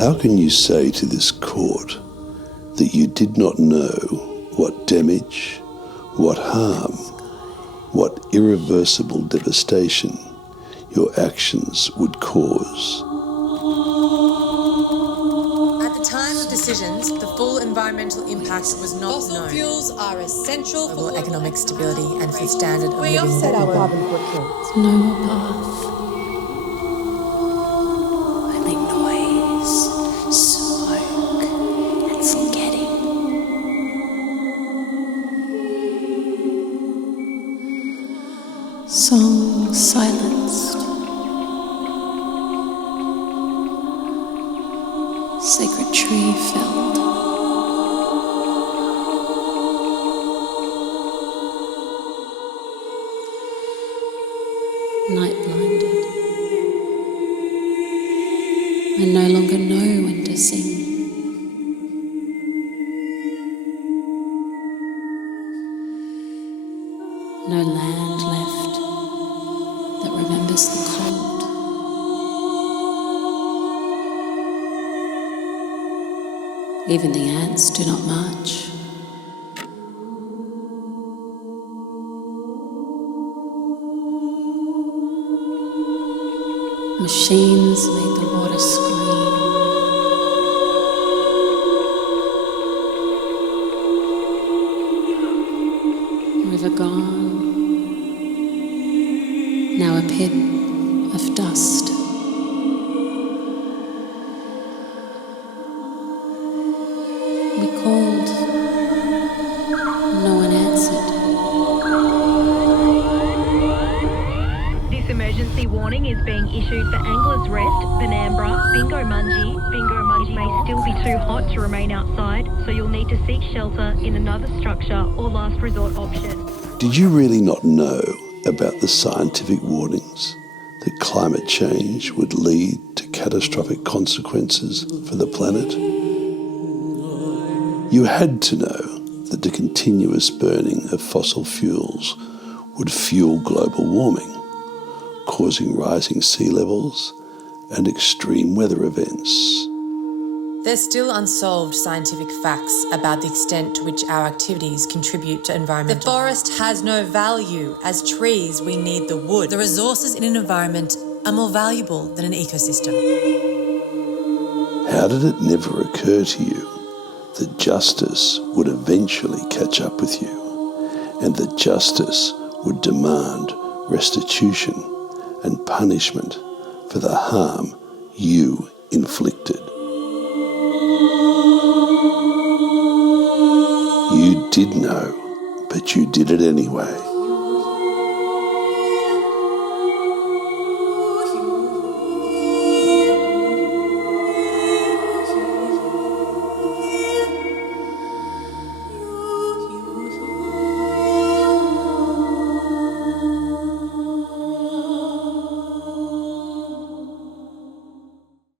How can you say to this court that you did not know what damage, what harm, what irreversible devastation your actions would cause? At the time of decisions, the full environmental impact was not known. Fossil fuels are essential Global economic stability and for the standard of We living. offset our carbon footprint. No more path. Only noise, smoke, and forgetting. Song silenced. Sacred tree felled. Night blinded. I no longer know when to sing. No land left that remembers the cold. Even the ants do not march. Machines made the water scream. River gone. Now a pit of dust. We called. No one answered. This emergency warning is being issued for Angler's Rest, Penambra, Bingo Mungie. Bingo Mungie may still be too hot to remain outside, so you'll need to seek shelter in another structure or last resort option. Did you really not know about the scientific warnings that climate change would lead to catastrophic consequences for the planet? You had to know that the continuous burning of fossil fuels would fuel global warming, causing rising sea levels and extreme weather events. There's still unsolved scientific facts about the extent to which our activities contribute to environmental. The forest has no value. As trees, we need the wood. The resources in an environment are more valuable than an ecosystem. How did it never occur to you that justice would eventually catch up with you, and that justice would demand restitution and punishment for the harm you inflicted? You did know, but you did it anyway.